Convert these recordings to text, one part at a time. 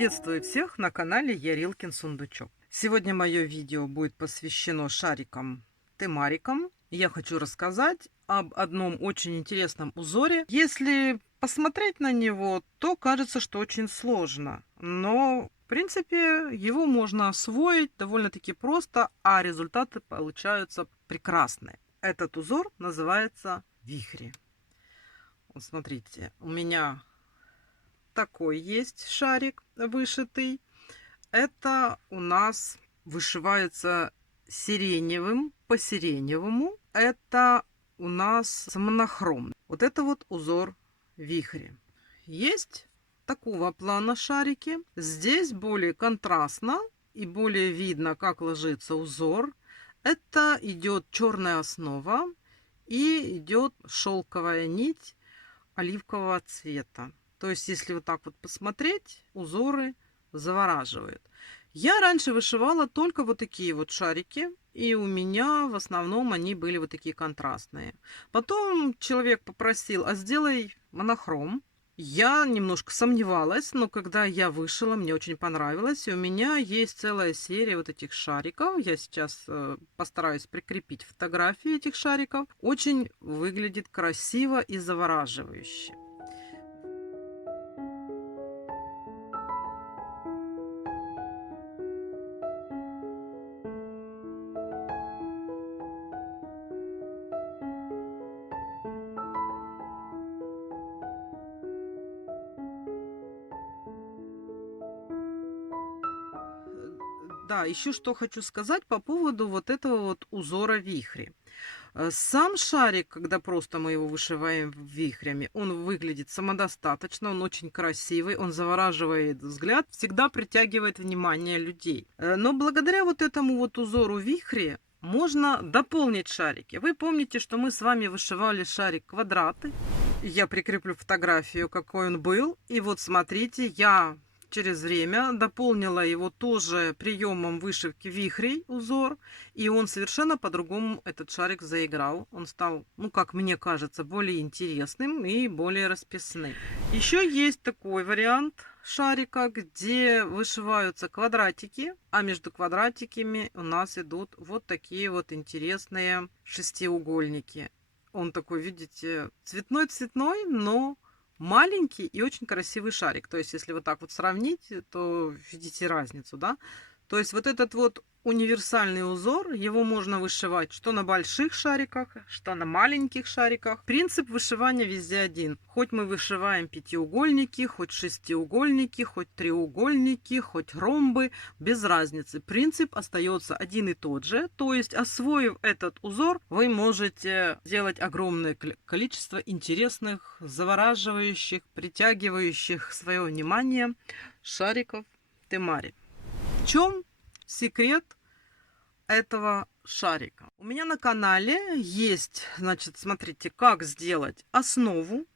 Приветствую всех на канале Ярилкин Сундучок. Сегодня мое видео будет посвящено шарикам-темарикам. Я хочу рассказать об одном очень интересном узоре. Если посмотреть на него, то кажется, что очень сложно. Но, в принципе, его можно освоить довольно-таки просто, а результаты получаются прекрасные. Этот узор называется вихри. Вот смотрите, у меня такой есть шарик вышитый. Это у нас вышивается сиреневым по сиреневому. Это у нас монохром. Вот это вот узор вихри. Есть такого плана шарики. Здесь более контрастно и более видно, как ложится узор. Это идет черная основа и идет шелковая нить оливкового цвета. То есть, если вот так вот посмотреть, узоры завораживают. Я раньше вышивала только вот такие вот шарики, и у меня в основном они были вот такие контрастные. Потом человек попросил, а сделай монохром. Я немножко сомневалась, но когда я вышила, мне очень понравилось. И у меня есть целая серия вот этих шариков. Я сейчас постараюсь прикрепить фотографии этих шариков. Очень выглядит красиво и завораживающе. Да, еще что хочу сказать по поводу вот этого вот узора вихри. Сам шарик, когда просто мы его вышиваем вихрями, он выглядит самодостаточно, он очень красивый, он завораживает взгляд, всегда притягивает внимание людей. Но благодаря вот этому вот узору вихри можно дополнить шарики. Вы помните, что мы с вами вышивали шарик квадраты. Я прикреплю фотографию, какой он был. И вот смотрите, я через время дополнила его тоже приемом вышивки вихрей узор, и он совершенно по-другому, этот шарик, заиграл. Он стал, ну, как мне кажется, более интересным и более расписным. Еще есть такой вариант шарика, где вышиваются квадратики, а между квадратиками у нас идут вот такие вот интересные шестиугольники. Он такой, видите, цветной-цветной, но маленький и очень красивый шарик. То есть, если вот так вот сравнить, то видите разницу, да? То есть, вот этот вот универсальный узор, его можно вышивать что на больших шариках, что на маленьких шариках. Принцип вышивания везде один. Хоть мы вышиваем пятиугольники, хоть шестиугольники, хоть треугольники, хоть ромбы, без разницы. Принцип остается один и тот же. То есть, освоив этот узор, вы можете сделать огромное количество интересных, завораживающих, притягивающих свое внимание шариков темари. В чем секрет этого шарика? У меня на канале есть, значит, смотрите, как сделать основу.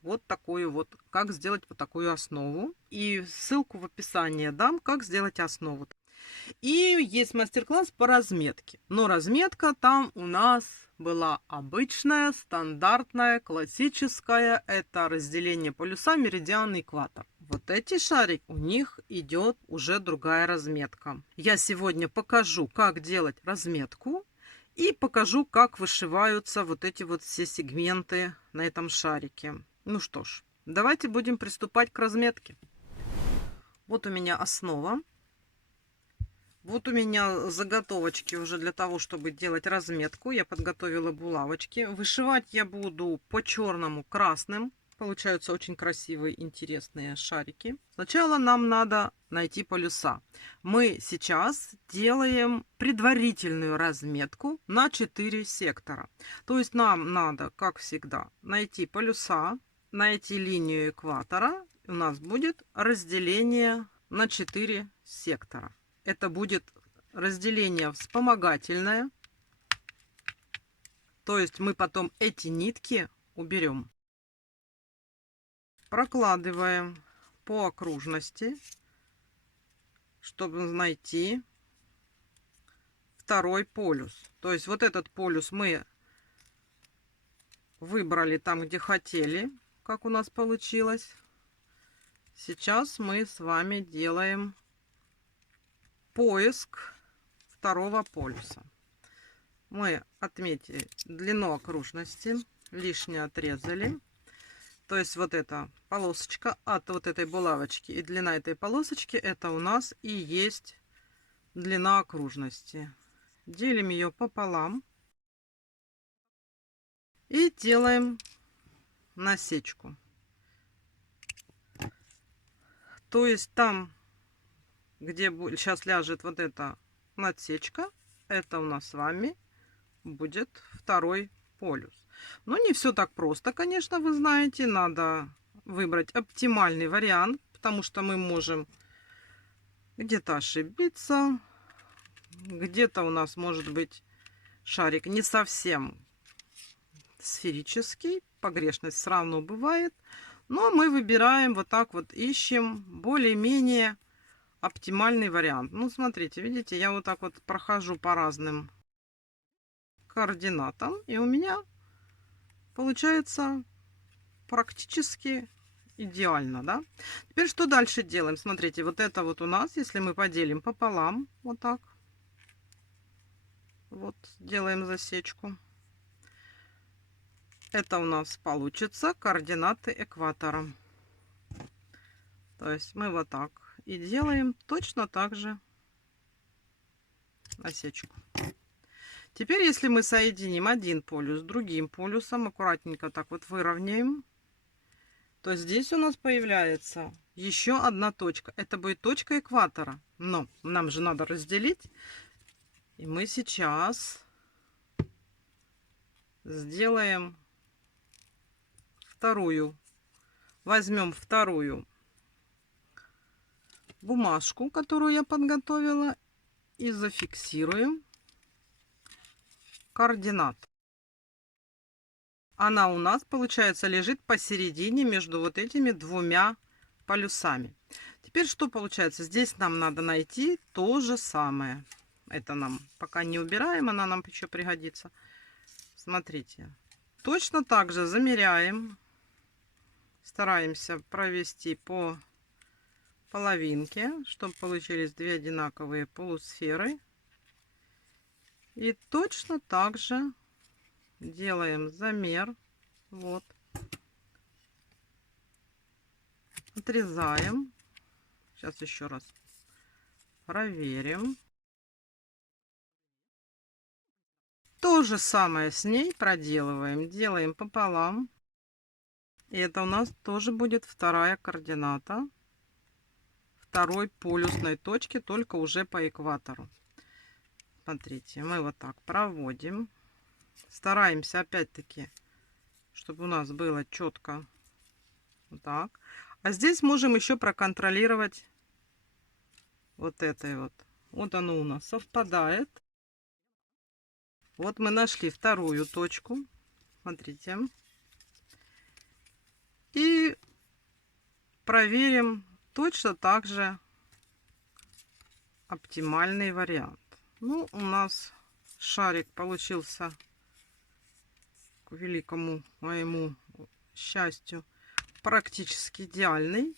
Вот такую вот, как сделать вот такую основу. И ссылку в описании дам, как сделать основу. И есть мастер-класс по разметке. Но разметка там у нас была обычная, стандартная, классическая. Это разделение полюса, меридиан, экватор. Вот эти шарики, у них идет уже другая разметка. Я сегодня покажу, как делать разметку. И покажу, как вышиваются вот эти вот все сегменты на этом шарике. Ну что ж, давайте будем приступать к разметке. Вот у меня основа. Вот у меня заготовочки уже для того, чтобы делать разметку. Я подготовила булавочки. Вышивать я буду по черному красным. Получаются очень красивые, интересные шарики. Сначала нам надо найти полюса. Мы сейчас делаем предварительную разметку на 4 сектора. То есть нам надо, как всегда, найти полюса, найти линию экватора. У нас будет разделение на 4 сектора. Это будет разделение вспомогательное. То есть мы потом эти нитки уберем. Прокладываем по окружности, чтобы найти второй полюс. То есть вот этот полюс мы выбрали там, где хотели, как у нас получилось. Сейчас мы с вами делаем поиск второго полюса. Мы отметили длину окружности, лишнее отрезали. То есть вот эта полосочка от вот этой булавочки и длина этой полосочки, это у нас и есть длина окружности. Делим ее пополам и делаем насечку. То есть там, где сейчас ляжет вот эта надсечка, это у нас с вами будет второй полюс. Но не все так просто, конечно, вы знаете. Надо выбрать оптимальный вариант, потому что мы можем где-то ошибиться, где-то у нас может быть шарик не совсем сферический, погрешность все равно бывает. Но мы выбираем вот так вот, ищем более-менее оптимальный вариант. Ну, смотрите, видите, я вот так вот прохожу по разным координатам, и у меня получается практически идеально, да? Теперь что дальше делаем? Смотрите, вот это вот у нас, если мы поделим пополам, вот так, вот, делаем засечку. Это у нас получится координаты экватора. То есть мы вот так и делаем точно так же насечку. Теперь, если мы соединим один полюс с другим полюсом, аккуратненько так вот выровняем, то здесь у нас появляется еще одна точка. Это будет точка экватора. Но нам же надо разделить. И мы сейчас сделаем вторую. Возьмем вторую бумажку, которую я подготовила, и зафиксируем координат. Она у нас, получается, лежит посередине между вот этими двумя полюсами. Теперь что получается? Здесь нам надо найти то же самое. Это нам пока не убираем, она нам еще пригодится. Смотрите. Точно так же замеряем. Стараемся провести по половинке, чтобы получились две одинаковые полусферы. И точно так же делаем замер. Вот. Отрезаем. Сейчас еще раз проверим. То же самое с ней проделываем. Делаем пополам. И это у нас тоже будет вторая координата второй полюсной точки, только уже по экватору. Смотрите, мы вот так проводим. Стараемся опять-таки, чтобы у нас было четко. Вот так. А здесь можем еще проконтролировать вот этой вот. Вот оно у нас совпадает. Вот мы нашли вторую точку. Смотрите. И проверим точно так же оптимальный вариант. Ну, у нас шарик получился, к великому моему счастью, практически идеальный.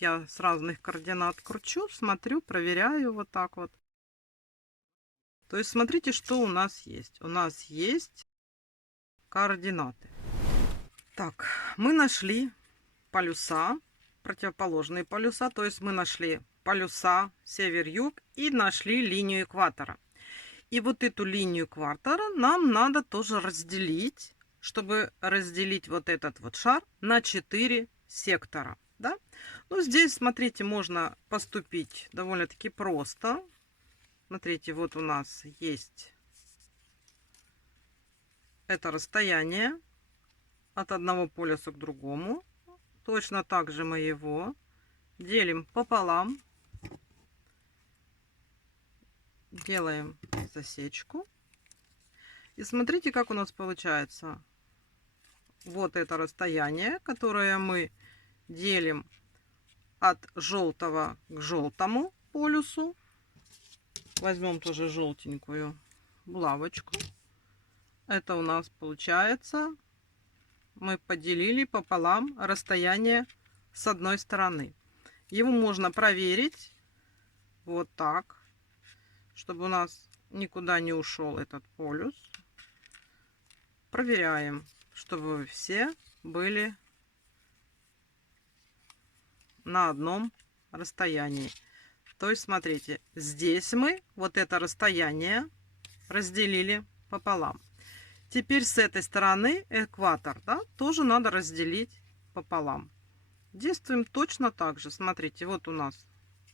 Я с разных координат кручу, смотрю, проверяю вот так вот. То есть смотрите, что у нас есть. У нас есть координаты. Так, мы нашли полюса, противоположные полюса. То есть мы нашли полюса север-юг и нашли линию экватора. И вот эту линию экватора нам надо тоже разделить, чтобы разделить вот этот вот шар на 4 сектора. Да? Ну, здесь, смотрите, можно поступить довольно-таки просто. Смотрите, вот у нас есть это расстояние от одного полюса к другому. Точно так же мы его делим пополам. Делаем засечку. И смотрите, как у нас получается. Вот это расстояние, которое мы делим от желтого к желтому полюсу. Возьмем тоже желтенькую булавочку. Это у нас получается мы поделили пополам расстояние с одной стороны. Его можно проверить вот так, чтобы у нас никуда не ушел этот полюс. Проверяем, чтобы все были на одном расстоянии. То есть, смотрите, здесь мы вот это расстояние разделили пополам. Теперь с этой стороны экватор, да, тоже надо разделить пополам. Действуем точно так же. Смотрите, вот у нас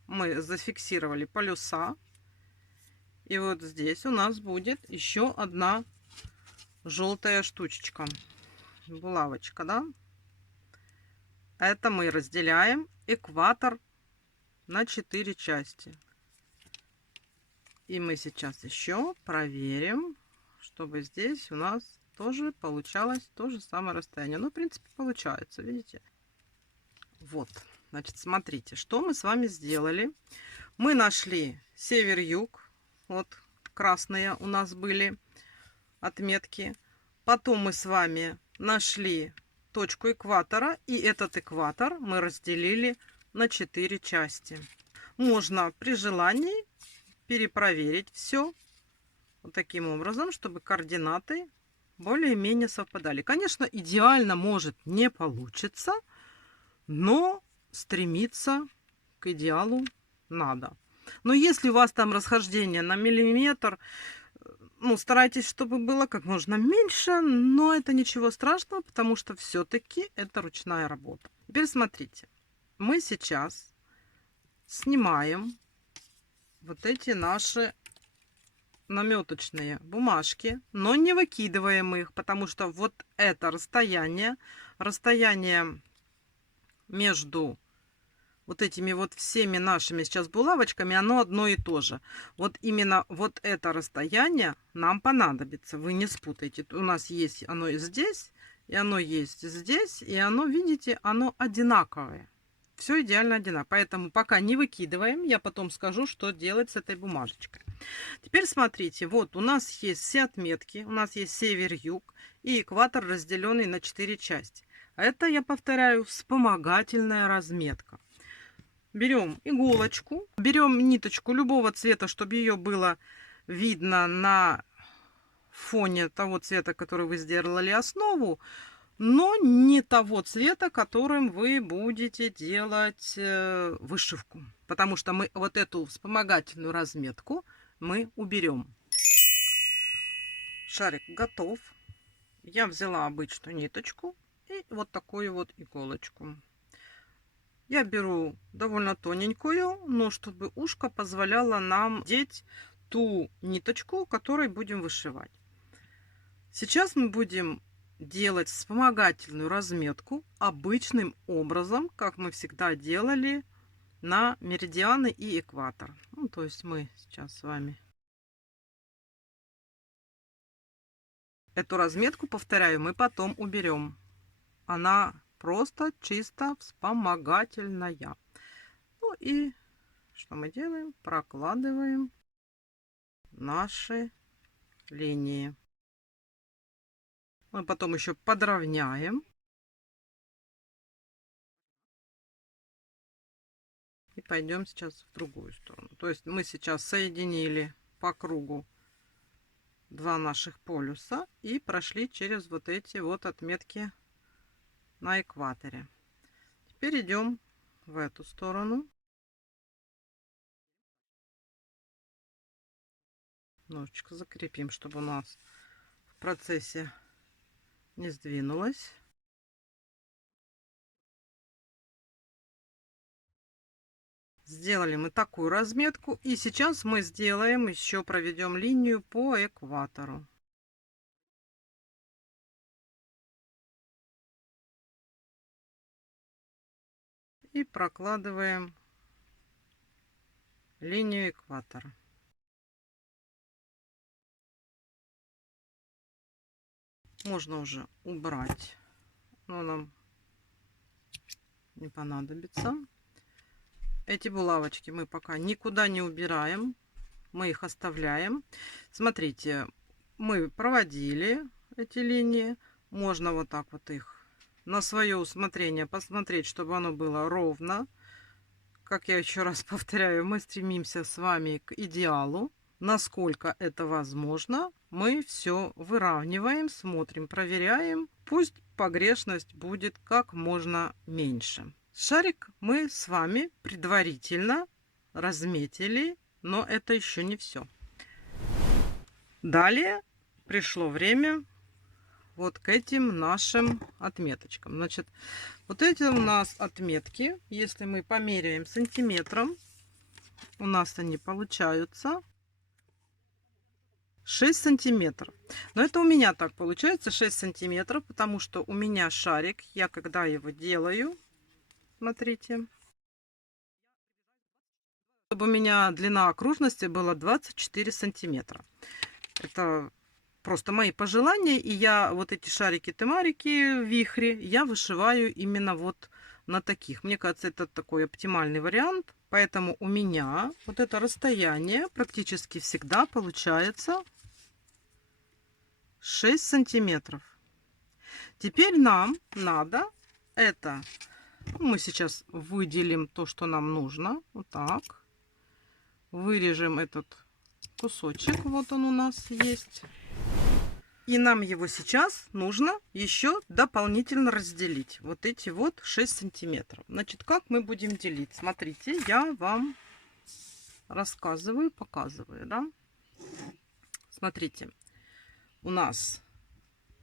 мы зафиксировали полюса. И вот здесь у нас будет еще одна желтая штучечка. Булавочка, да? Это мы разделяем экватор на 4 части. И мы сейчас еще проверим, чтобы здесь у нас тоже получалось то же самое расстояние. Ну, в принципе, получается, видите? Вот, значит, смотрите, что мы с вами сделали. Мы нашли север-юг. Вот красные у нас были отметки. Потом мы с вами нашли точку экватора. И этот экватор мы разделили на 4 части. Можно при желании перепроверить все вот таким образом, чтобы координаты более-менее совпадали. Конечно, идеально может не получиться, но стремиться к идеалу надо. Но если у вас там расхождение на миллиметр, ну, старайтесь, чтобы было как можно меньше, но это ничего страшного, потому что все-таки это ручная работа. Теперь смотрите, мы сейчас снимаем вот эти наши наметочные бумажки, но не выкидываем их, потому что вот это расстояние между вот этими вот всеми нашими сейчас булавочками, оно одно и то же. Вот именно вот это расстояние нам понадобится. Вы не спутайте. У нас есть оно и здесь, и оно есть здесь, и оно, видите, оно одинаковое. Все идеально одинаково. Поэтому пока не выкидываем. Я потом скажу, что делать с этой бумажечкой. Теперь смотрите. Вот у нас есть все отметки. У нас есть север-юг и экватор, разделенный на 4 части. Это, я повторяю, вспомогательная разметка. Берем иголочку, берем ниточку любого цвета, чтобы ее было видно на фоне того цвета, который вы сделали основу, но не того цвета, которым вы будете делать вышивку. Потому что мы вот эту вспомогательную разметку мы уберем. Шарик готов. Я взяла обычную ниточку и вот такую вот иголочку. Я беру довольно тоненькую, но чтобы ушко позволяло нам надеть ту ниточку, которой будем вышивать. Сейчас мы будем делать вспомогательную разметку обычным образом, как мы всегда делали на меридианы и экватор. Ну, то есть мы сейчас с вами эту разметку, повторяю, мы потом уберем. Она просто чисто вспомогательная. Ну и что мы делаем? Прокладываем наши линии. Мы потом еще подровняем. И пойдем сейчас в другую сторону. То есть мы сейчас соединили по кругу два наших полюса и прошли через вот эти вот отметки на экваторе. Теперь идем в эту сторону. Немножечко закрепим, чтобы у нас в процессе не сдвинулось. Сделали мы такую разметку. И сейчас мы сделаем, еще проведем линию по экватору. И прокладываем линию экватора. Можно уже убрать, но нам не понадобится. Эти булавочки мы пока никуда не убираем. Мы их оставляем. Смотрите, мы проводили эти линии. Можно вот так вот их на свое усмотрение посмотреть, чтобы оно было ровно. Как я еще раз повторяю, мы стремимся с вами к идеалу. Насколько это возможно, мы все выравниваем, смотрим, проверяем. Пусть погрешность будет как можно меньше. Шарик мы с вами предварительно разметили, но это еще не все. Далее пришло время вот к этим нашим отметочкам. Значит, вот эти у нас отметки, если мы померяем сантиметром, у нас они получаются 6 сантиметров. Но это у меня так получается 6 сантиметров, потому что у меня шарик, я когда его делаю, смотрите, чтобы у меня длина окружности была 24 сантиметра. Это просто мои пожелания, и я вот эти шарики-темарики, вихри, я вышиваю именно вот на таких. Мне кажется, это такой оптимальный вариант, поэтому у меня вот это расстояние практически всегда получается 6 сантиметров. Теперь нам надо это, мы сейчас выделим то, что нам нужно, вот так, вырежем этот кусочек, вот он у нас есть. И нам его сейчас нужно еще дополнительно разделить. Вот эти вот 6 сантиметров. Значит, как мы будем делить? Смотрите, я вам рассказываю, показываю, да? Смотрите, у нас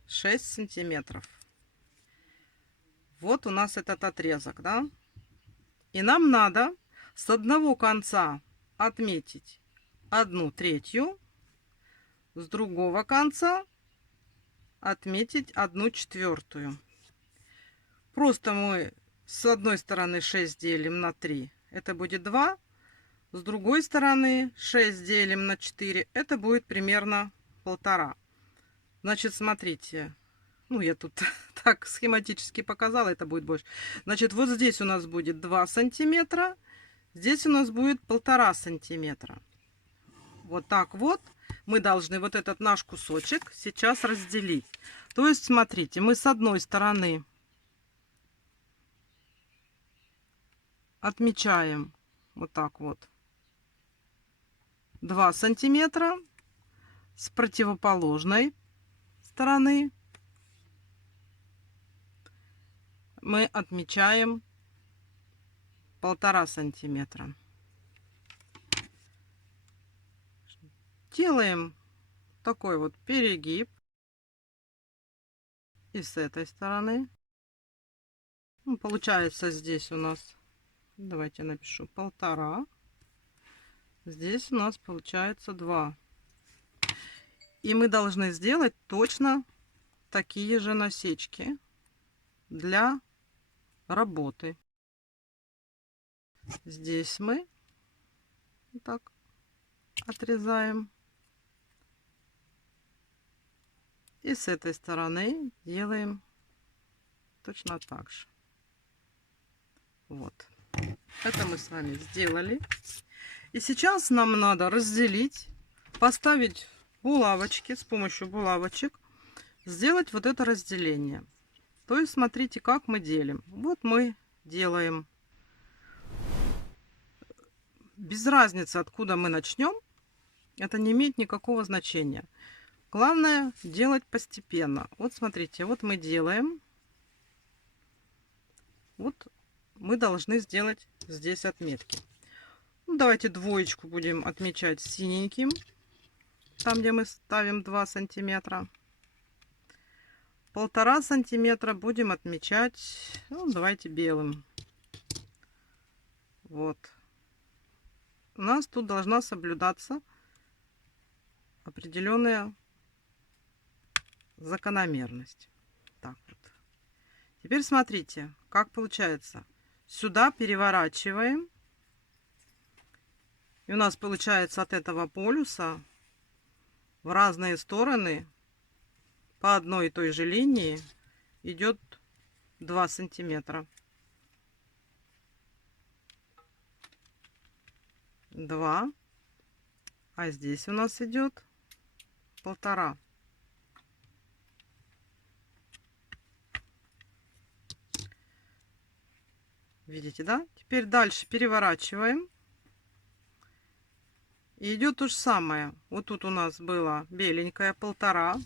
6 сантиметров. Вот у нас этот отрезок, да? И нам надо с одного конца отметить 1/3, с другого конца отметить 1/4. Просто мы с одной стороны 6 делим на 3, это будет 2. С другой стороны 6 делим на 4, это будет примерно 1,5. Значит, смотрите, ну я тут так схематически показала, это будет больше. Значит, вот здесь у нас будет 2 сантиметра, здесь у нас будет 1,5 сантиметра. Вот так вот мы должны вот этот наш кусочек сейчас разделить. То есть, смотрите, мы с одной стороны отмечаем вот так вот 2 сантиметра, с противоположной стороны мы отмечаем 1,5 сантиметра. Делаем такой вот перегиб и с этой стороны. Ну, получается здесь у нас, давайте напишу 1,5. Здесь у нас получается 2. И мы должны сделать точно такие же насечки для работы. Здесь мы вот так отрезаем. И с этой стороны делаем точно так же. Вот. Это мы с вами сделали. И сейчас нам надо разделить, поставить булавочки, с помощью булавочек сделать вот это разделение. То есть смотрите, как мы делим. Вот мы делаем. Без разницы, откуда мы начнем, это не имеет никакого значения. Главное делать постепенно. Вот смотрите, вот мы делаем. Вот мы должны сделать здесь отметки. Ну, давайте двоечку будем отмечать синеньким. Там, где мы ставим 2 сантиметра. 1,5 сантиметра будем отмечать, ну, давайте белым. Вот. У нас тут должна соблюдаться определенная закономерность. Так вот. Теперь смотрите, как получается. Сюда переворачиваем. И у нас получается от этого полюса в разные стороны по одной и той же линии идет 2 сантиметра. 2. А здесь у нас идет 1,5. Видите, да? Теперь дальше переворачиваем. И идет то же самое. Вот тут у нас было беленькое 1,5.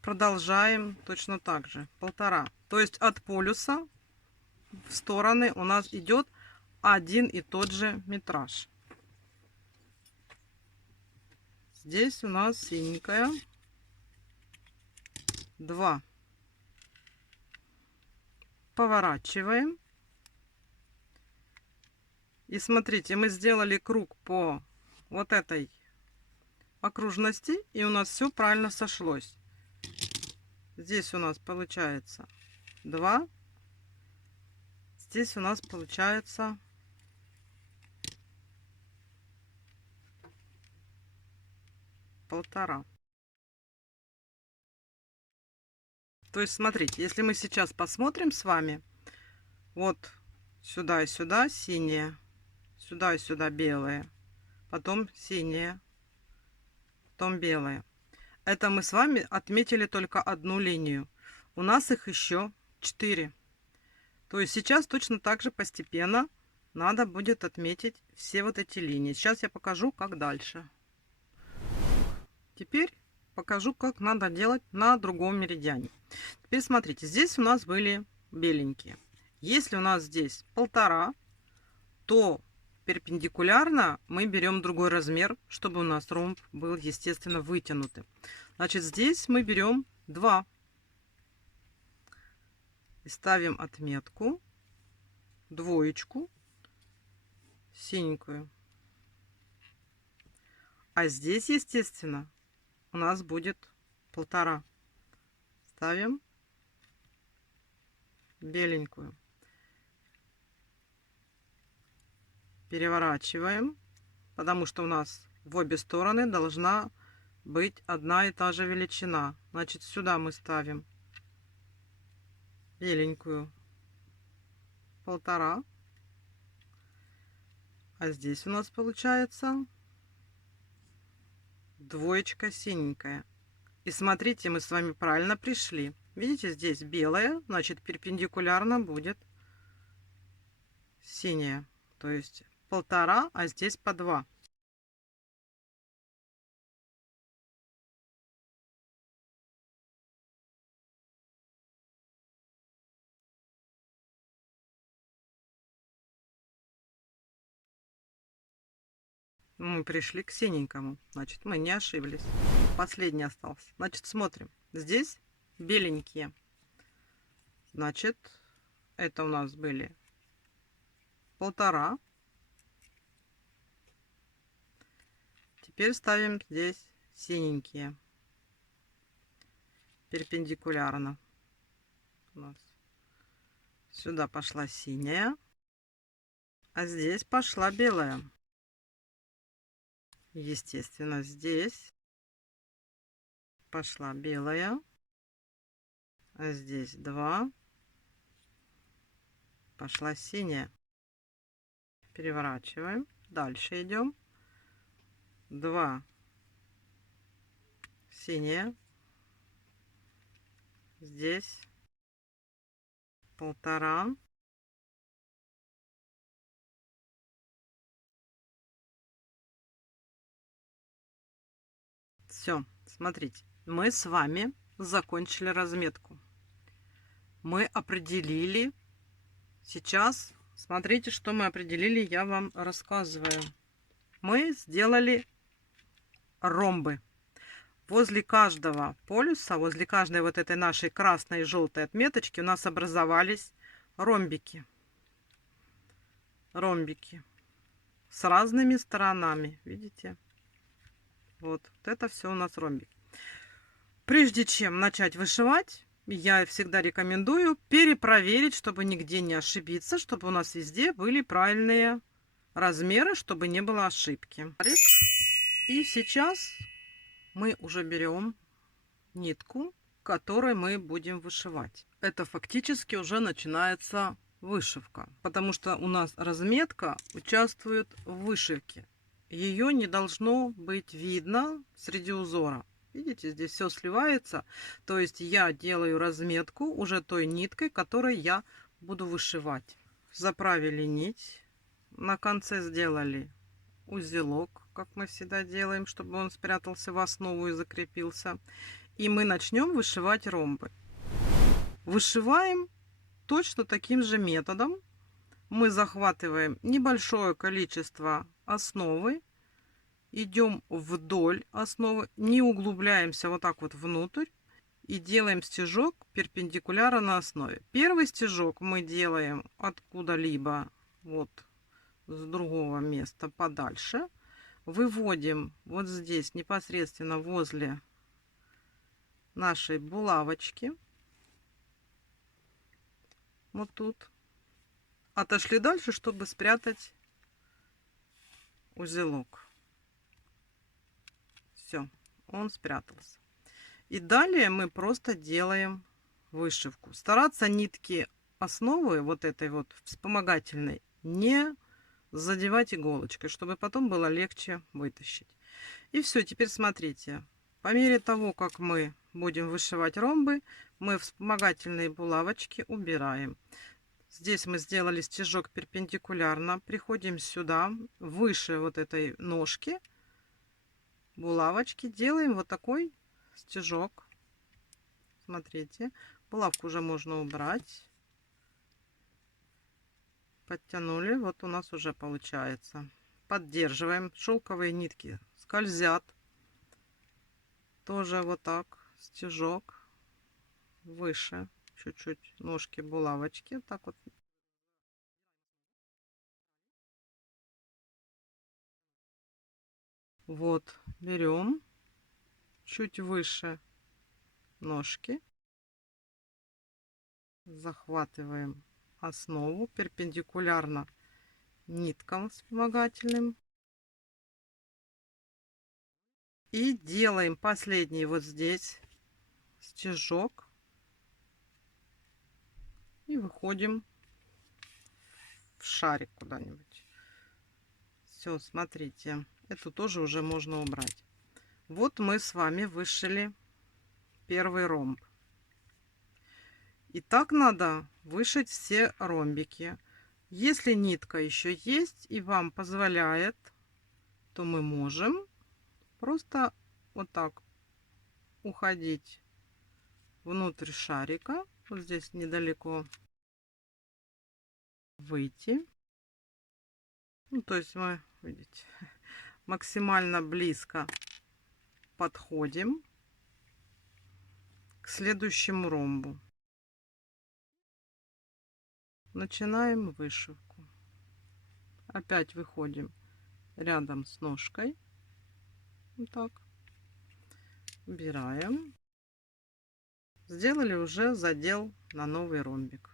Продолжаем точно так же. 1,5. То есть от полюса в стороны у нас идет один и тот же метраж. Здесь у нас синенькая 2. Поворачиваем. И смотрите, мы сделали круг по вот этой окружности, и у нас все правильно сошлось. Здесь у нас получается 2. Здесь у нас получается 1,5. То есть, смотрите, если мы сейчас посмотрим с вами, вот сюда и сюда синее, сюда и сюда белое, потом синее, потом белое. Это мы с вами отметили только одну линию. У нас их еще 4. То есть сейчас точно так же постепенно надо будет отметить все вот эти линии. Сейчас я покажу, как дальше. Теперь покажу, как надо делать на другом меридиане. Теперь смотрите, здесь у нас были беленькие. Если у нас здесь 1,5, то перпендикулярно мы берем другой размер, чтобы у нас ромб был, естественно, вытянутый. Значит, здесь мы берем 2. И ставим отметку, двоечку, синенькую. А здесь, естественно, у нас будет 1,5. Ставим беленькую. Переворачиваем, потому что у нас в обе стороны должна быть одна и та же величина. Значит, сюда мы ставим беленькую 1,5. А здесь у нас получается двоечка синенькая. И смотрите, мы с вами правильно пришли. Видите, здесь белая, значит, перпендикулярно будет синяя. То есть 1,5, а здесь по 2. Мы пришли к синенькому. Значит, мы не ошиблись. Последний остался. Значит, смотрим. Здесь беленькие. Значит, это у нас были 1,5. Теперь ставим здесь синенькие. Перпендикулярно. У нас сюда пошла синяя. А здесь пошла белая. Естественно, здесь пошла белая, а здесь 2, пошла синяя. Переворачиваем, дальше идем. 2 синяя, здесь 1,5. Все, смотрите, мы с вами закончили разметку. Мы определили. Сейчас смотрите, что мы определили, я вам рассказываю. Мы сделали ромбы. Возле каждого полюса, возле каждой вот этой нашей красной и желтой отметочки у нас образовались ромбики. Ромбики с разными сторонами, видите? Вот это все у нас ромбик. Прежде чем начать вышивать, я всегда рекомендую перепроверить, чтобы нигде не ошибиться, чтобы у нас везде были правильные размеры, чтобы не было ошибки. И сейчас мы уже берем нитку, которой мы будем вышивать. Это фактически уже начинается вышивка, потому что у нас разметка участвует в вышивке. Ее не должно быть видно среди узора. Видите, здесь все сливается. То есть я делаю разметку уже той ниткой, которой я буду вышивать. Заправили нить, на конце сделали узелок, как мы всегда делаем, чтобы он спрятался в основу и закрепился. И мы начнем вышивать ромбы. Вышиваем точно таким же методом. Мы захватываем небольшое количество основы, идем вдоль основы, не углубляемся вот так вот внутрь и делаем стежок перпендикулярно на основе. Первый стежок мы делаем откуда-либо, вот с другого места подальше. Выводим вот здесь непосредственно возле нашей булавочки. Вот тут. Отошли дальше, чтобы спрятать узелок. Все, он спрятался. И далее мы просто делаем вышивку. Стараться нитки основы вот этой вот вспомогательной не задевать иголочкой, чтобы потом было легче вытащить. И все, теперь смотрите. По мере того, как мы будем вышивать ромбы, мы вспомогательные булавочки убираем. Здесь мы сделали стежок перпендикулярно. Приходим сюда, выше вот этой ножки булавочки, делаем вот такой стежок. Смотрите, булавку уже можно убрать. Подтянули, вот у нас уже получается. Поддерживаем. Шелковые нитки скользят. Тоже вот так, стежок выше. Чуть-чуть ножки булавочки. Так вот. Вот, берем чуть выше ножки, захватываем основу перпендикулярно ниткам вспомогательным и делаем последний вот здесь стежок и выходим в шарик куда-нибудь. Все, смотрите, эту тоже уже можно убрать. Вот мы с вами вышили первый ромб. И так надо вышить все ромбики. Если нитка еще есть и вам позволяет, то мы можем просто вот так уходить внутрь шарика. Вот здесь недалеко выйти. Ну, то есть мы, видите, максимально близко подходим к следующему ромбу. Начинаем вышивку. Опять выходим рядом с ножкой. Вот так. Убираем. Сделали уже задел на новый ромбик.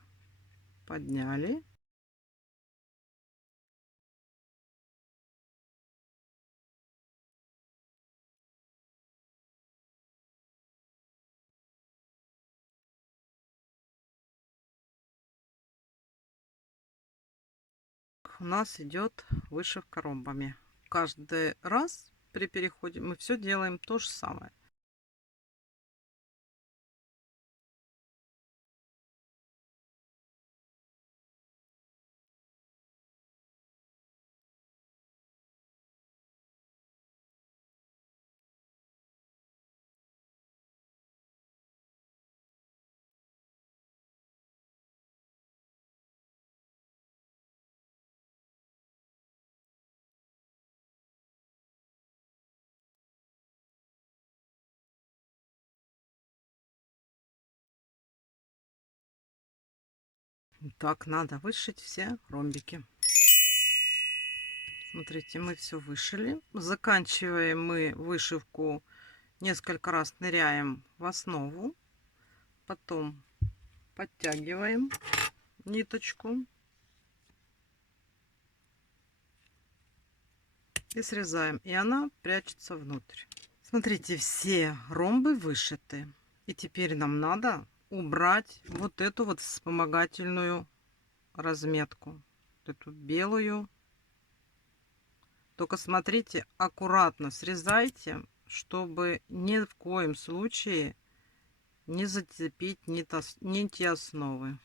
Подняли. У нас идет вышивка ромбами. Каждый раз при переходе мы все делаем то же самое. Так надо вышить все ромбики. Смотрите, мы все вышили. Заканчиваем мы вышивку, несколько раз ныряем в основу, потом подтягиваем ниточку и срезаем, и она прячется внутрь. Смотрите, все ромбы вышиты, и теперь нам надо убрать вот эту вот вспомогательную разметку, вот эту белую. Только смотрите, аккуратно срезайте, чтобы ни в коем случае не зацепить нити основы.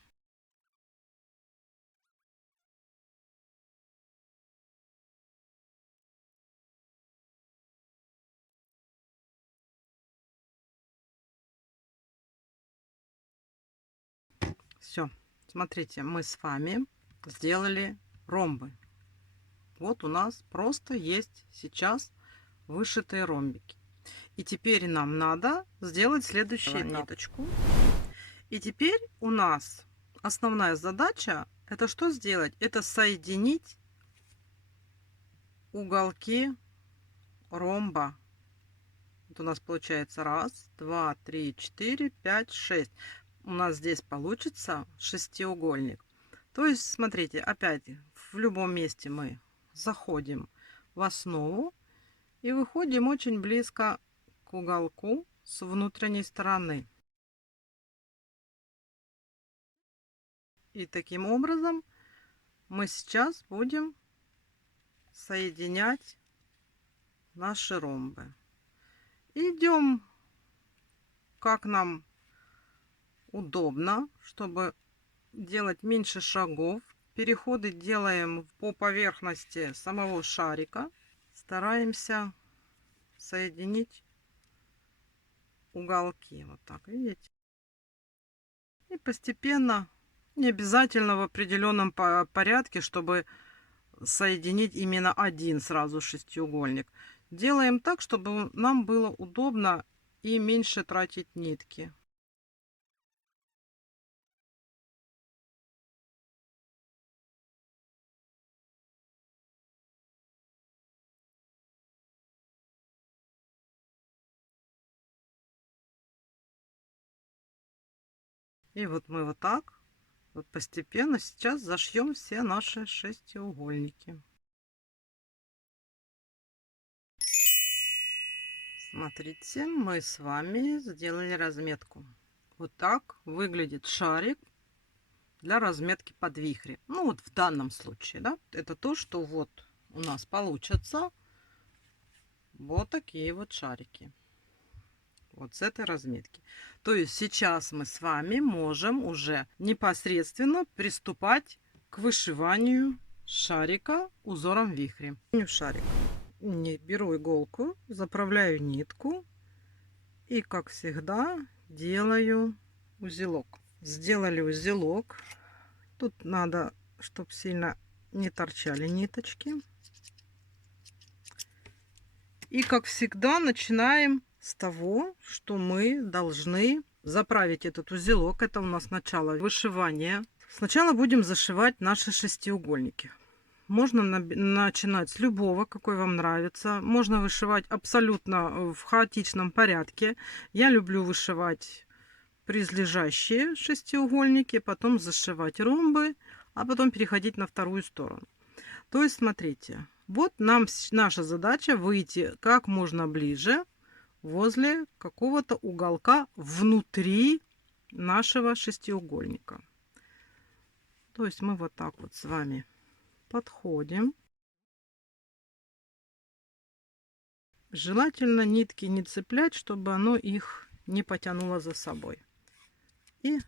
Все, смотрите, мы с вами сделали ромбы. Вот у нас просто есть сейчас вышитые ромбики. И теперь нам надо сделать следующий этап. Ниточку. И теперь у нас основная задача это что сделать? Это соединить уголки ромба. Вот у нас получается 1, 2, 3, 4, 5, 6. У нас здесь получится шестиугольник. То есть, смотрите, опять в любом месте мы заходим в основу и выходим очень близко к уголку с внутренней стороны. И таким образом мы сейчас будем соединять наши ромбы. Идем как нам удобно, чтобы делать меньше шагов. Переходы делаем по поверхности самого шарика. Стараемся соединить уголки. Вот так, видите? И постепенно, не обязательно в определенном порядке, чтобы соединить именно один сразу шестиугольник. Делаем так, чтобы нам было удобно и меньше тратить нитки. И вот мы вот так вот постепенно сейчас зашьем все наши шестиугольники. Смотрите, мы с вами сделали разметку. Вот так выглядит шарик для разметки под вихри. Ну вот в данном случае, да, это то, что вот у нас получится вот такие вот шарики. Вот с этой разметки. То есть сейчас мы с вами можем уже непосредственно приступать к вышиванию шарика узором вихри. Шарик. Не беру иголку, заправляю нитку и, как всегда, делаю узелок. Сделали узелок. Тут надо, чтобы сильно не торчали ниточки. И, как всегда, начинаем с того, что мы должны заправить этот узелок. Это у нас начало вышивания. Сначала будем зашивать наши шестиугольники. Можно начинать с любого, какой вам нравится. Можно вышивать абсолютно в хаотичном порядке. Я люблю вышивать призлежащие шестиугольники, потом зашивать ромбы, а потом переходить на вторую сторону. То есть, смотрите, вот нам наша задача выйти как можно ближе возле какого-то уголка внутри нашего шестиугольника. То есть мы вот так вот с вами подходим. Желательно нитки не цеплять, чтобы оно их не потянуло за собой. И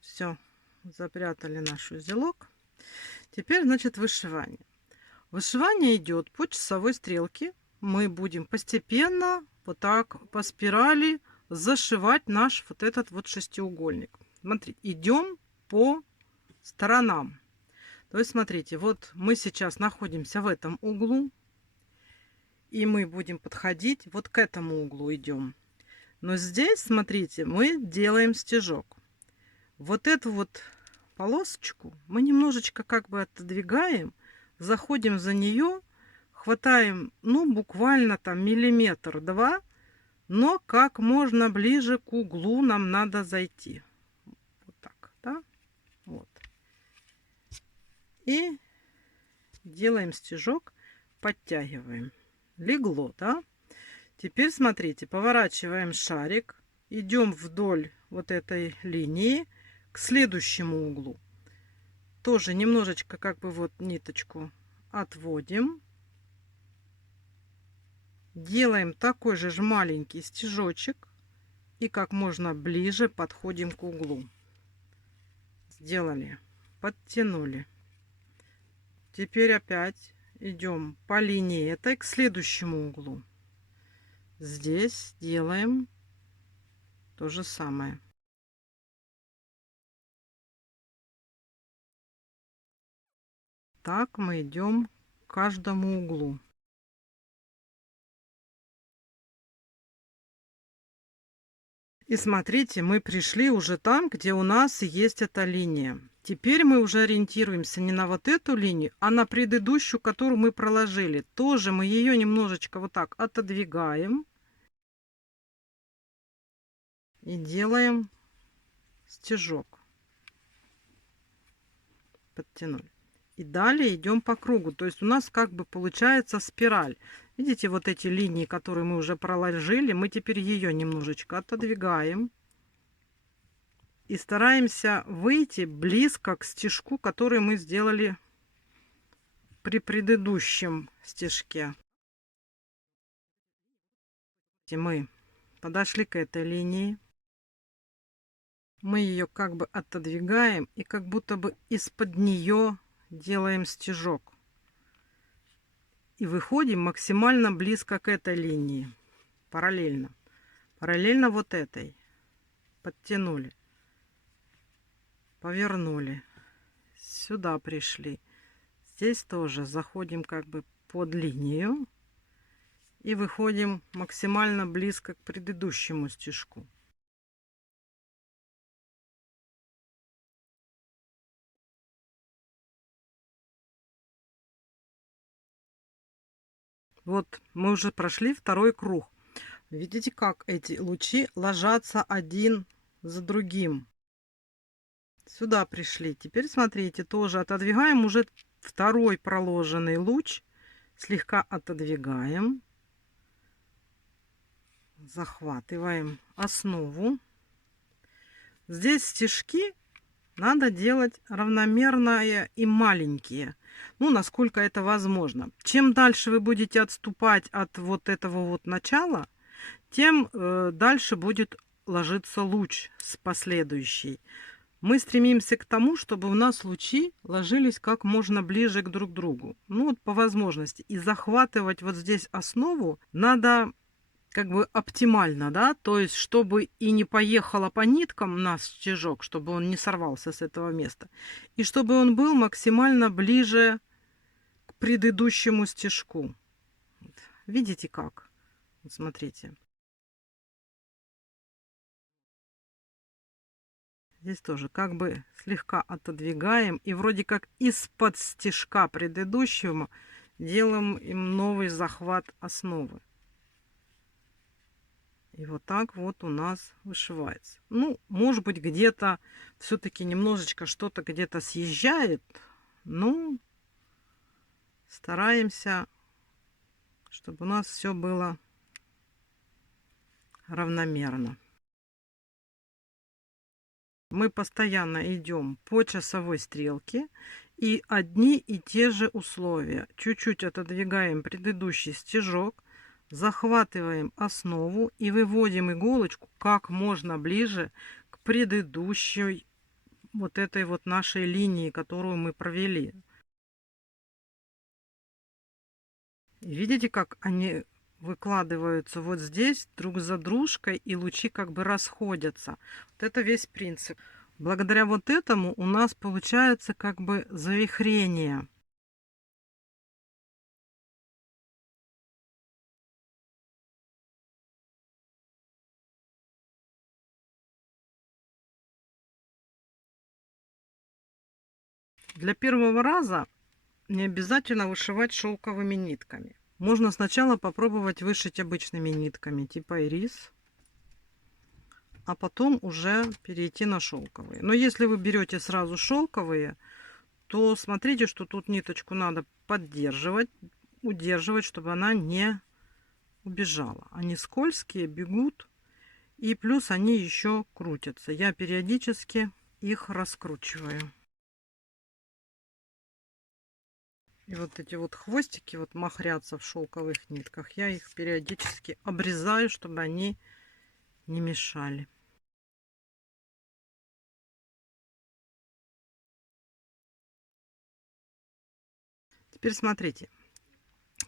все, запрятали наш узелок. Теперь, значит, вышивание. Вышивание идет по часовой стрелке. Мы будем постепенно вот так по спирали зашивать наш вот этот вот шестиугольник. Смотрите, идем по сторонам. То есть, смотрите, вот мы сейчас находимся в этом углу. И мы будем подходить вот к этому углу идем. Но здесь, смотрите, мы делаем стежок. Вот эту вот полосочку мы немножечко как бы отодвигаем, заходим за нее, хватаем, ну, буквально там миллиметр-два, но как можно ближе к углу нам надо зайти. Вот так, да? Вот. И делаем стежок, подтягиваем. Легло, да? Теперь смотрите, поворачиваем шарик, идем вдоль вот этой линии к следующему углу. Тоже немножечко как бы вот ниточку отводим. Делаем такой же маленький стежочек и как можно ближе подходим к углу. Сделали, подтянули. Теперь опять идем по линии этой к следующему углу. Здесь делаем то же самое. так мы идем к каждому углу. И смотрите, мы пришли уже там, где у нас есть эта линия. Теперь мы уже ориентируемся не на вот эту линию, а на предыдущую, которую мы проложили. Тоже мы ее немножечко вот так отодвигаем. И делаем стежок. Подтянули. И далее идем по кругу. То есть у нас как бы получается спираль. Видите, вот эти линии, которые мы уже проложили, мы теперь ее немножечко отодвигаем. И стараемся выйти близко к стежку, который мы сделали при предыдущем стежке. Мы подошли к этой линии. Мы ее как бы отодвигаем и как будто бы из-под нее делаем стежок. И выходим максимально близко к этой линии. Параллельно. Параллельно вот этой. Подтянули. Повернули. Сюда пришли. Здесь тоже заходим как бы под линию. И выходим максимально близко к предыдущему стежку. Вот мы уже прошли второй круг. Видите, как эти лучи ложатся один за другим. Сюда пришли. Теперь смотрите, тоже отодвигаем уже второй проложенный луч. Слегка отодвигаем. Захватываем основу. Здесь стежки надо делать равномерные и маленькие. Ну, насколько это возможно. Чем дальше вы будете отступать от вот этого вот начала, тем дальше будет ложиться луч с последующей. Мы стремимся к тому, чтобы у нас лучи ложились как можно ближе к друг другу. Ну, вот по возможности. И захватывать вот здесь основу надо как бы оптимально, да, то есть чтобы и не поехала по ниткам у нас стежок, чтобы он не сорвался с этого места, и чтобы он был максимально ближе к предыдущему стежку. Вот. Видите как? Вот смотрите. Здесь тоже как бы слегка отодвигаем и вроде как из-под стежка предыдущего делаем им новый захват основы. И вот так вот у нас вышивается. Ну, может быть, где-то все-таки немножечко что-то где-то съезжает. Ну, стараемся, чтобы у нас все было равномерно. Мы постоянно идем по часовой стрелке. И одни и те же условия. Чуть-чуть отодвигаем предыдущий стежок. Захватываем основу и выводим иголочку как можно ближе к предыдущей вот этой вот нашей линии, которую мы провели. И видите, как они выкладываются вот здесь друг за дружкой, и лучи как бы расходятся. Вот это весь принцип. Благодаря вот этому у нас получается как бы завихрение. Для первого раза не обязательно вышивать шелковыми нитками. Можно сначала попробовать вышить обычными нитками, типа ирис, а потом уже перейти на шелковые. Но если вы берете сразу шелковые, то смотрите, что тут ниточку надо поддерживать, удерживать, чтобы она не убежала. Они скользкие, бегут, и плюс они еще крутятся. Я периодически их раскручиваю. И вот эти вот хвостики вот махрятся в шелковых нитках. Я их периодически обрезаю, чтобы они не мешали. Теперь смотрите,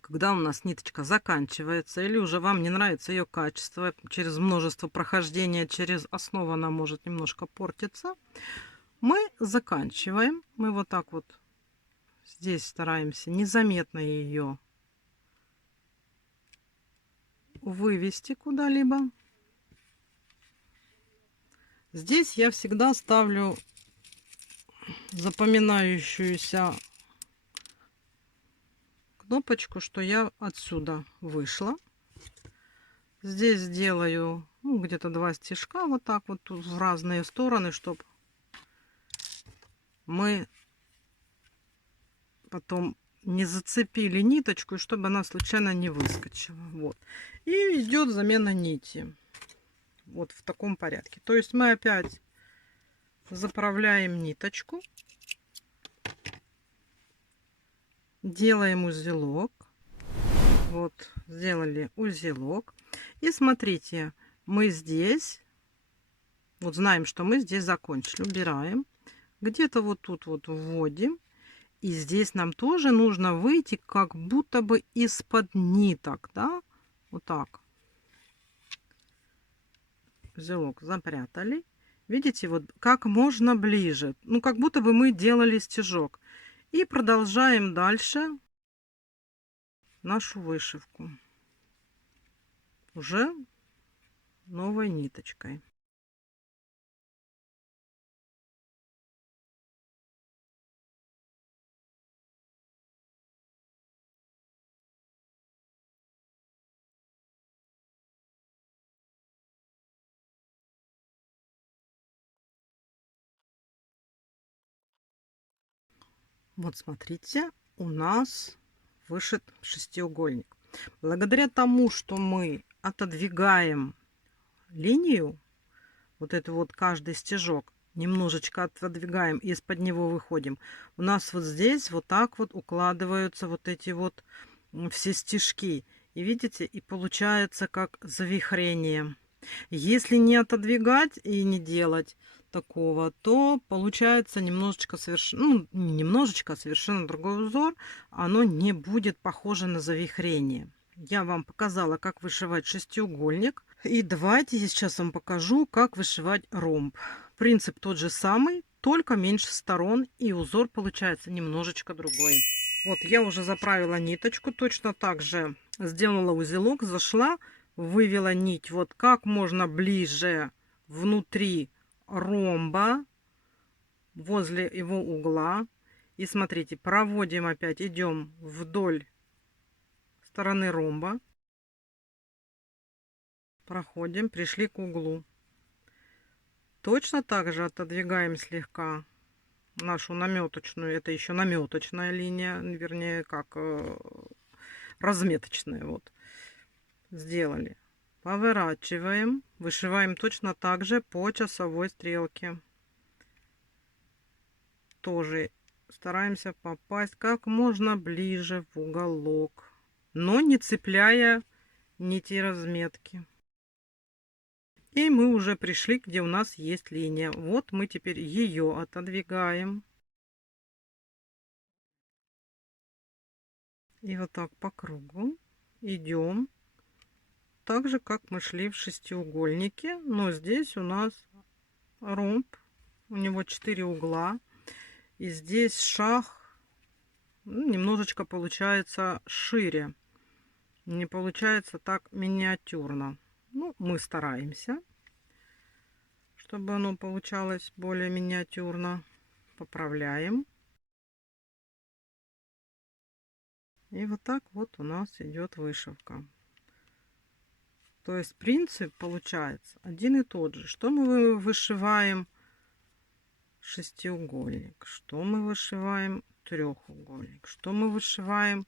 когда у нас ниточка заканчивается или уже вам не нравится ее качество, через множество прохождения через основу она может немножко портиться, мы заканчиваем. Мы вот так вот Здесь стараемся незаметно ее вывести куда-либо. Здесь я всегда ставлю запоминающуюся кнопочку, что я отсюда вышла. Здесь делаю где-то 2 стежка вот так вот тут в разные стороны, чтобы мы потом не зацепили ниточку, и чтобы она случайно не выскочила. Вот. И идет замена нити. Вот в таком порядке. То есть мы опять заправляем ниточку, делаем узелок. Вот, сделали узелок. И смотрите, мы здесь, вот знаем, что мы здесь закончили. Убираем. Где-то вот тут вот вводим. И здесь нам тоже нужно выйти как будто бы из-под ниток, да? Вот так. Узелок запрятали. Видите, вот как можно ближе. Ну, как будто бы мы делали стежок. И продолжаем дальше нашу вышивку. Уже новой ниточкой. Вот смотрите, у нас вышит шестиугольник. Благодаря тому, что мы отодвигаем линию, вот это вот каждый стежок, немножечко отодвигаем и из-под него выходим, у нас вот здесь вот так вот укладываются вот эти вот все стежки. И видите, и получается как завихрение. Если не отодвигать и не делать такого, то получается немножечко совершенно, ну, не немножечко, а совершенно другой узор. Оно не будет похоже на завихрение. Я вам показала, как вышивать шестиугольник. И давайте я сейчас вам покажу, как вышивать ромб. Принцип тот же самый, только меньше сторон, и узор получается немножечко другой. Вот я уже заправила ниточку, точно так же сделала узелок, зашла, вывела нить вот как можно ближе внутри ромба, возле его угла. И смотрите, проводим опять, идем вдоль стороны ромба, проходим, пришли к углу. Точно так же отодвигаем слегка нашу наметочную, это еще наметочная линия, вернее, как разметочная, вот, сделали. Поворачиваем, вышиваем точно так же по часовой стрелке. Тоже стараемся попасть как можно ближе в уголок, но не цепляя нити разметки. И мы уже пришли, где у нас есть линия. Вот мы теперь ее отодвигаем. И вот так по кругу идем. Так же, как мы шли в шестиугольнике. Но здесь у нас ромб. У него 4 угла. И здесь шаг немножечко получается шире. Не получается так миниатюрно. Ну, мы стараемся, чтобы оно получалось более миниатюрно. Поправляем. И вот так вот у нас идет вышивка. То есть принцип получается один и тот же. Что мы вышиваем шестиугольник, что мы вышиваем трехугольник, что мы вышиваем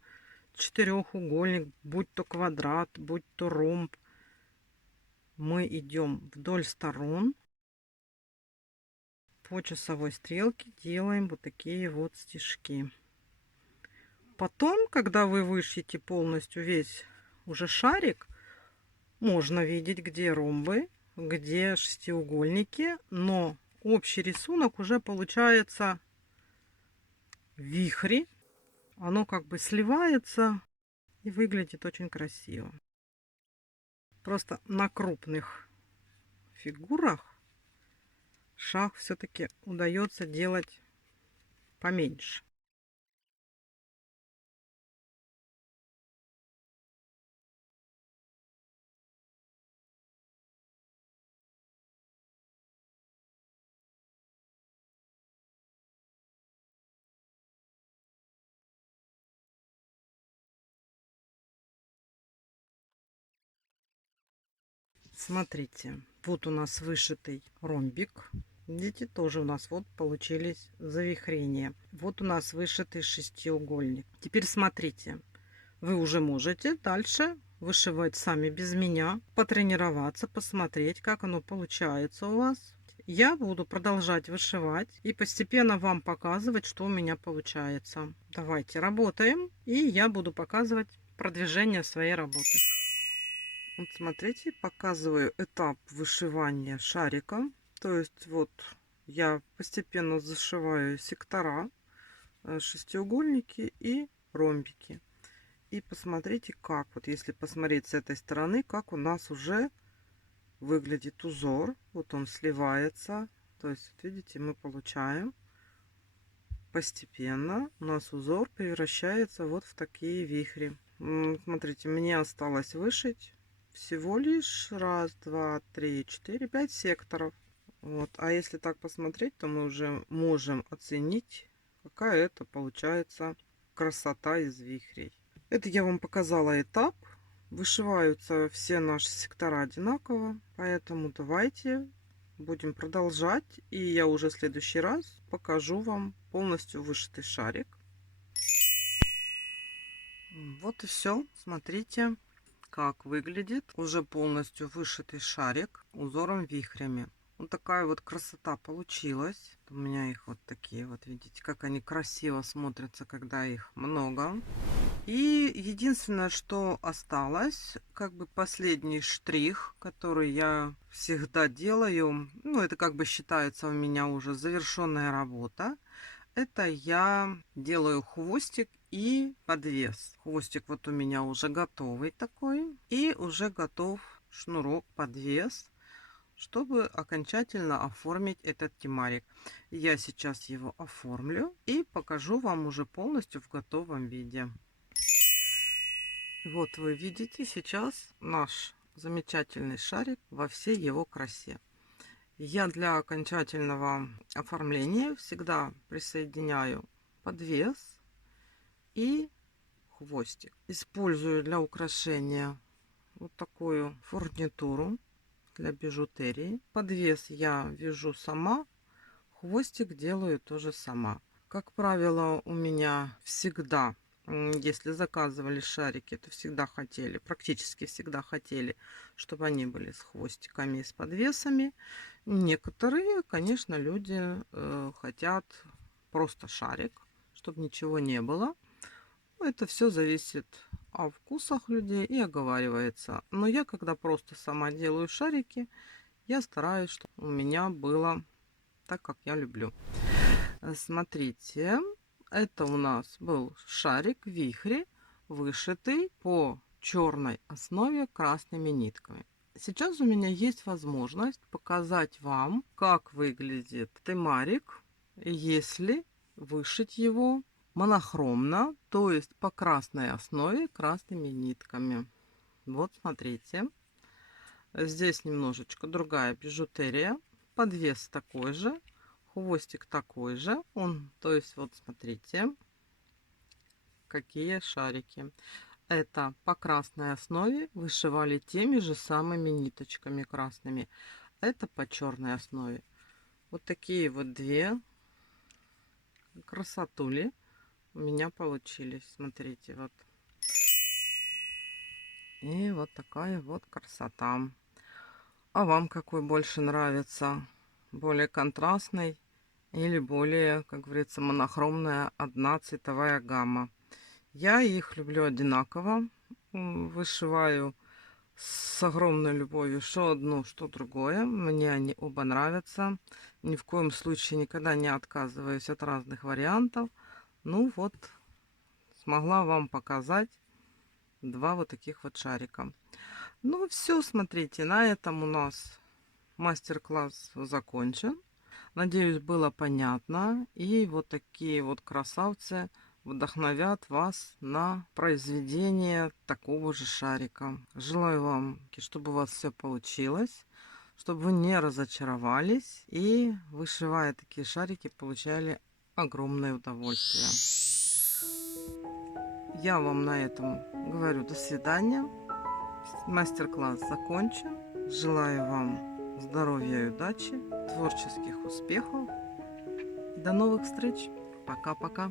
четырехугольник, будь то квадрат, будь то ромб. Мы идем вдоль сторон, по часовой стрелке делаем вот такие вот стежки. Потом, когда вы вышьете полностью весь уже шарик, можно видеть, где ромбы, где шестиугольники, но общий рисунок уже получается в вихре. Оно как бы сливается и выглядит очень красиво. Просто на крупных фигурах шаг все-таки удается делать поменьше. Смотрите, вот у нас вышитый ромбик. Видите, тоже у нас вот получились завихрения. Вот у нас вышитый шестиугольник. Теперь смотрите, вы уже можете дальше вышивать сами без меня, потренироваться, посмотреть, как оно получается у вас. Я буду продолжать вышивать и постепенно вам показывать, что у меня получается. Давайте работаем, и я буду показывать продвижение своей работы. Вот смотрите, показываю этап вышивания шарика. То есть вот я постепенно зашиваю сектора, шестиугольники и ромбики. И посмотрите, как вот если посмотреть с этой стороны, как у нас уже выглядит узор. Вот он сливается. То есть, вот видите, мы получаем постепенно, у нас узор превращается вот в такие вихри. Смотрите, мне осталось вышить всего лишь раз, два, три, четыре, пять секторов. Вот. А если так посмотреть, то мы уже можем оценить, какая это получается красота из вихрей. Это я вам показала этап. Вышиваются все наши сектора одинаково, поэтому давайте будем продолжать. И я уже в следующий раз покажу вам полностью вышитый шарик. Вот и все. Смотрите, как выглядит уже полностью вышитый шарик узором вихрями. Вот такая вот красота получилась. У меня их вот такие вот, видите, как они красиво смотрятся, когда их много. И единственное, что осталось, как бы последний штрих, который я всегда делаю, ну, это как бы считается у меня уже завершенная работа. Это я делаю хвостик и подвес. Хвостик вот у меня уже готовый такой. И уже готов шнурок, подвес, чтобы окончательно оформить этот темарик. Я сейчас его оформлю и покажу вам уже полностью в готовом виде. Вот вы видите сейчас наш замечательный шарик во всей его красе. Я для окончательного оформления всегда присоединяю подвес и хвостик. Использую для украшения вот такую фурнитуру для бижутерии. Подвес я вяжу сама, хвостик делаю тоже сама. Как правило, у меня всегда, если заказывали шарики, то всегда хотели, практически всегда хотели, чтобы они были с хвостиками и с подвесами. Некоторые, конечно, люди хотят просто шарик, чтобы ничего не было. Это все зависит о вкусах людей и оговаривается. Но я, когда просто сама делаю шарики, я стараюсь, чтобы у меня было так, как я люблю. Смотрите, это у нас был шарик вихри, вышитый по черной основе красными нитками. Сейчас у меня есть возможность показать вам, как выглядит темарик, если вышить его монохромно, то есть по красной основе красными нитками. Вот смотрите, здесь немножечко другая бижутерия, подвес такой же, хвостик такой же, то есть вот смотрите, какие шарики. Это по красной основе вышивали теми же самыми ниточками красными. Это по черной основе. Вот такие вот две красотули у меня получились. Смотрите, вот. И вот такая вот красота. А вам какой больше нравится? Более контрастный или более, как говорится, монохромная одна цветовая гамма? Я их люблю одинаково. Вышиваю с огромной любовью что одно, что другое. Мне они оба нравятся. Ни в коем случае никогда не отказываюсь от разных вариантов. Ну вот, смогла вам показать два вот таких вот шарика. Ну все, смотрите, на этом у нас мастер-класс закончен. Надеюсь, было понятно. И вот такие вот красавцы вдохновят вас на произведение такого же шарика. Желаю вам, чтобы у вас все получилось, чтобы вы не разочаровались и, вышивая такие шарики, получали огромное удовольствие. Я вам на этом говорю до свидания. Мастер-класс закончен. Желаю вам здоровья и удачи, творческих успехов. До новых встреч. Пока-пока.